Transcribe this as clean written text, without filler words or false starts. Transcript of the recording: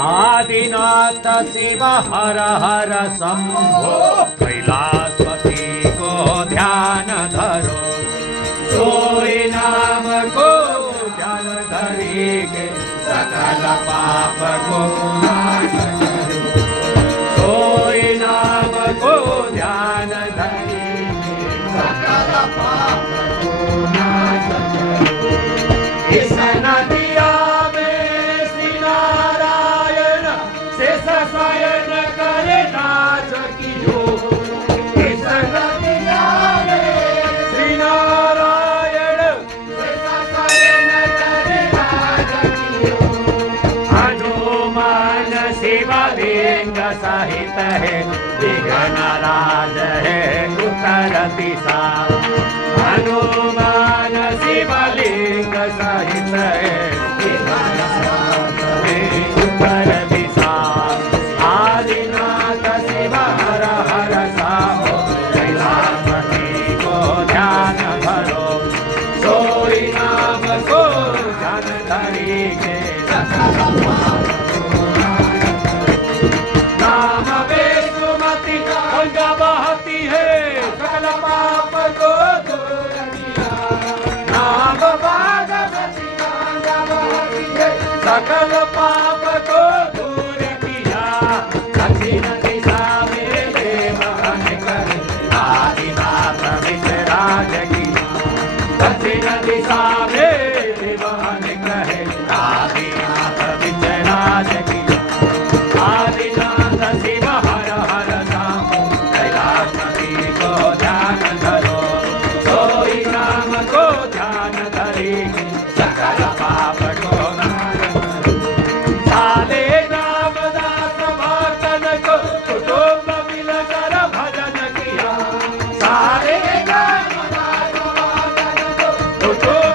आदिनाथ शिव हर हर शंभो, कैलाशपति को ध्यान धरो। सोई नाम को ध्यान धरी के सकल पाप को नाश करो। सोई नाम को ध्यान धरी के सकल पाप को नाश करो। इस नदिया में श्री नारायण शेष शयन करे नाच की जो। इस नदिया में श्री नारायण शेष शयन करे नाच की जो। हनुमान शिवलिंग सहित है विघ्न राज है उत्तर दिशा। हनुमान शिवलिंग सहित है उत्तर दिशा। आदिनाथ शिव हर हर शंभो, कैलाशपति को ध्यान धरो। सोई नाम को ध्यान धरी के सकल पाप को नाश करो। नाम वेदुमति गंगा बहती है, सकल पाप को दूर किया। नाम भागवती गंगा बहती है, सकल पाप को दूर किया। दक्षिण दिशा में देवहन करे आदिनाथ विराज किया। दक्षिण दिशा में देवहन कहे आदिनाथ विराज किया। आदिनाथ शिव हर हर शंभो, कैलाशपति को ध्यान धरो। सोई नाम को ध्यान धरी सकल पाप को नाश करो। साले रामदास भक्तन को कुटुंब मिलकर भजन किया। सारे रामदास भक्तन को कुटुंब